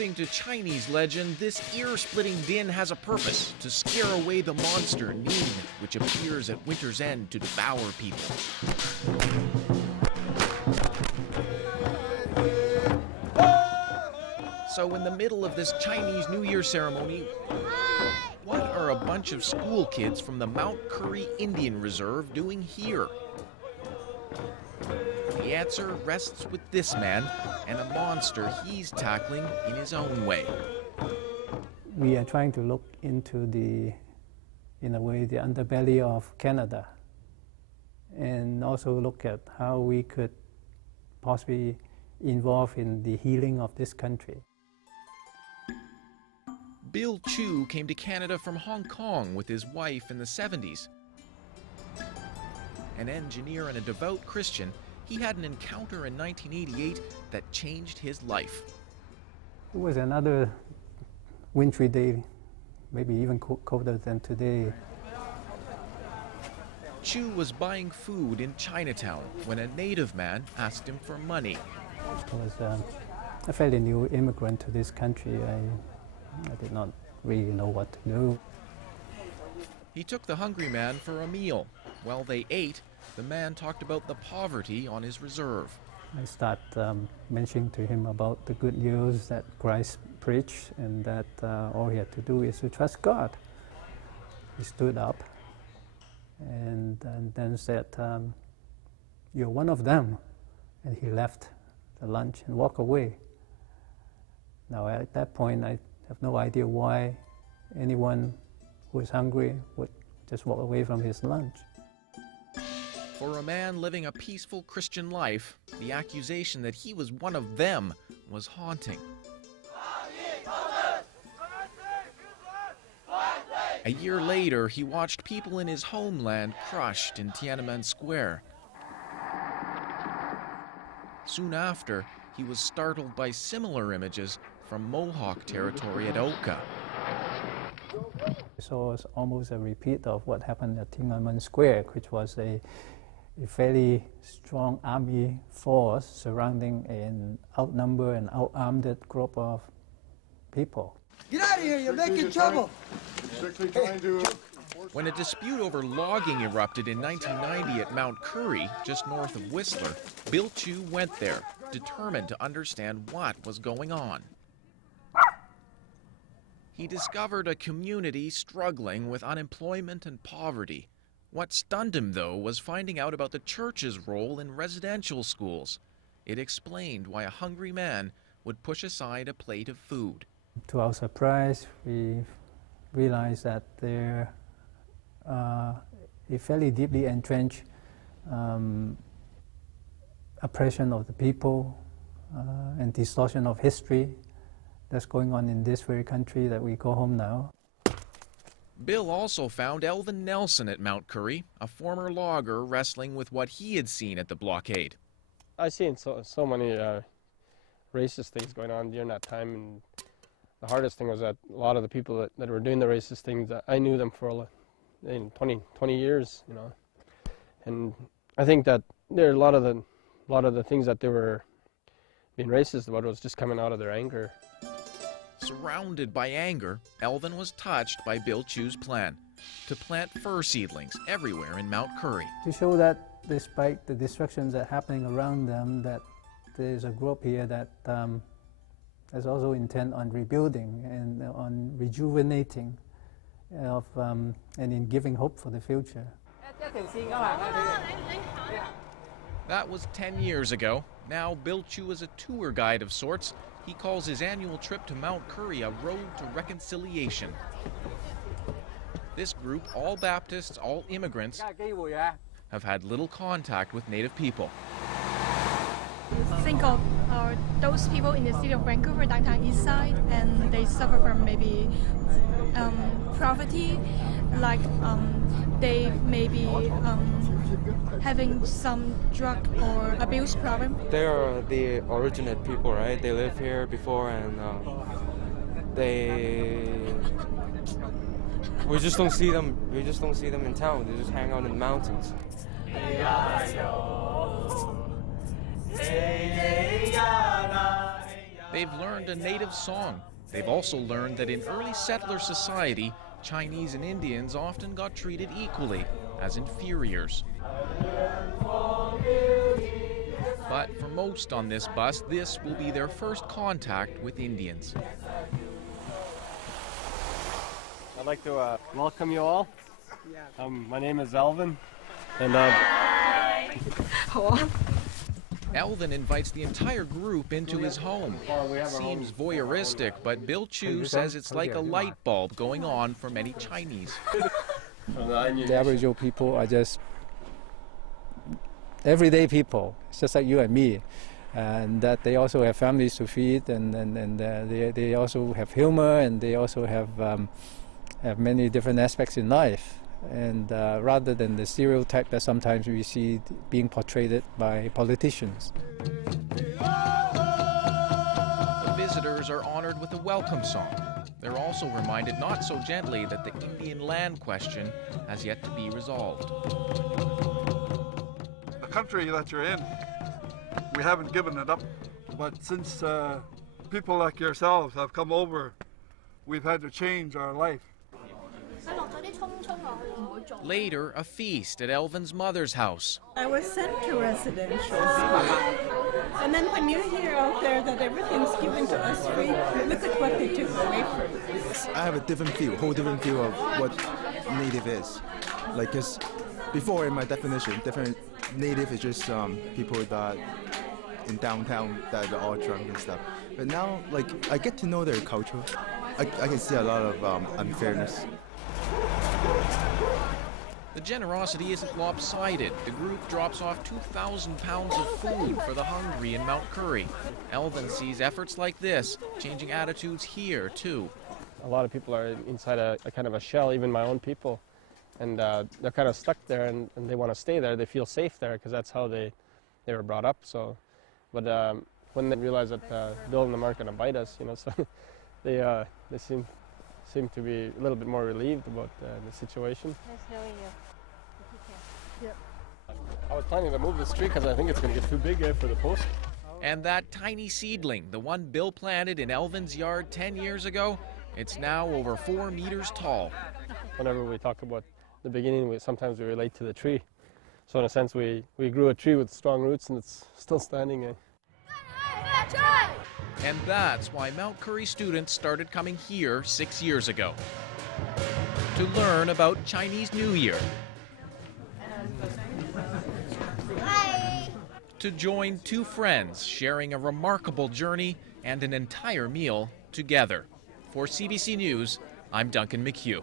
According to Chinese legend, this ear-splitting din has a purpose: to scare away the monster Nin, which appears at winter's end to devour people. So in the middle of this Chinese New Year ceremony, what are a bunch of school kids from the Mount Currie Indian Reserve doing here? The answer rests with this man and a monster he's tackling in his own way. We are trying to look into in a way, the underbelly of Canada, and also look at how we could possibly involve in the healing of this country. Bill Chu came to Canada from Hong Kong with his wife in the 70s. An engineer and a devout Christian, he had an encounter in 1988 that changed his life. It was another wintry day, maybe even colder than today. Chu was buying food in Chinatown when a native man asked him for money. I was a fairly new immigrant to this country. I did not really know what to do. He took the hungry man for a meal. While they ate, the man talked about the poverty on his reserve. I started mentioning to him about the good news that Christ preached, and that all he had to do is to trust God. He stood up and then said, "You're one of them." And he left the lunch and walked away. Now at that point, I have no idea why anyone who is hungry would just walk away from his lunch. For a man living a peaceful Christian life, the accusation that he was one of them was haunting. A year later, he watched people in his homeland crushed in Tiananmen Square. Soon after, he was startled by similar images from Mohawk territory at Oka. So it's almost a repeat of what happened at Tiananmen Square, which was a fairly strong army force surrounding an outnumbered and out-armed group of people. Get out of here, you're making trouble! When a dispute over logging erupted in 1990 at Mount Currie, just north of Whistler, Bill Chu went there, determined to understand what was going on. He discovered a community struggling with unemployment and poverty. What stunned him, though, was finding out about the church's role in residential schools. It explained why a hungry man would push aside a plate of food. To our surprise, we realized that there a fairly deeply entrenched oppression of the people and distortion of history that's going on in this very country that we call home now. Bill also found Elvin Nelson at Mount Currie, a former logger wrestling with what he had seen at the blockade. I've seen so many racist things going on during that time, and the hardest thing was that a lot of the people that were doing the racist things, I knew them for 20 years, you know. And I think that there are a lot of the things that they were being racist about was just coming out of their anger. Surrounded by anger, Elvin was touched by Bill Chu's plan to plant fir seedlings everywhere in Mount Currie. To show that despite the destructions that are happening around them, that there's a group here that is also intent on rebuilding and on rejuvenating and in giving hope for the future. That was 10 years ago. Now Bill Chu is a tour guide of sorts. He calls his annual trip to Mount Currie a road to reconciliation. This group, all Baptists, all immigrants, have had little contact with Native people. Think of those people in the city of Vancouver, downtown east side, and they suffer from maybe poverty, like they may be having some drug or abuse problem. They are the originate people, right? They lived here before, and we just don't see them. We just don't see them in town. They just hang out in the mountains. They've learned a native song. They've also learned that in early settler society, Chinese and Indians often got treated equally, as inferiors. But for most on this bus, this will be their first contact with Indians. I'd like to welcome you all. My name is Elvin, and Elvin invites the entire group into his home. Seems voyeuristic, but Bill Chu says it's like a light bulb going on for many Chinese. The Aboriginal people are just everyday people. It's just like you and me. And that they also have families to feed, and they also have humor, and they also have many different aspects in life. And rather than the stereotype that sometimes we see being portrayed by politicians. The visitors are honored with a welcome song. They're also reminded not so gently that the Indian land question has yet to be resolved. The country that you're in, we haven't given it up, but since people like yourselves have come over, we've had to change our life. Later, a feast at Elvin's mother's house. I was sent to residential school. And then when you hear out there that everything's given to us free, look at what they took away from us. I have a different feel, whole different feel of what native is. Like, 'cause before in my definition, different native is just people that in downtown that are all drunk and stuff. But now, like, I get to know their culture. I can see a lot of unfairness. The generosity isn't lopsided. The group drops off 2,000 pounds of food for the hungry in Mount Currie. Elvin sees efforts like this changing attitudes here, too. a lot of people are inside a kind of a shell, even my own people, and they're kind of stuck there, and they want to stay there. They feel safe there because that's how they were brought up. So, but when they realize that Bill and them aren't going to bite us, so they seem to be a little bit more relieved about the situation. Nice knowing you. Yep. I was planning to move this tree because I think it's going to get too big for the post. And that tiny seedling, the one Bill planted in Elvin's yard 10 years ago, it's now over 4 meters tall. Whenever we talk about the beginning, sometimes we relate to the tree. So in a sense, we grew a tree with strong roots, and it's still standing. And that's why Mount Currie students started coming here 6 years ago to learn about Chinese New Year, to join two friends sharing a remarkable journey and an entire meal together. For CBC News, I'm Duncan McCue.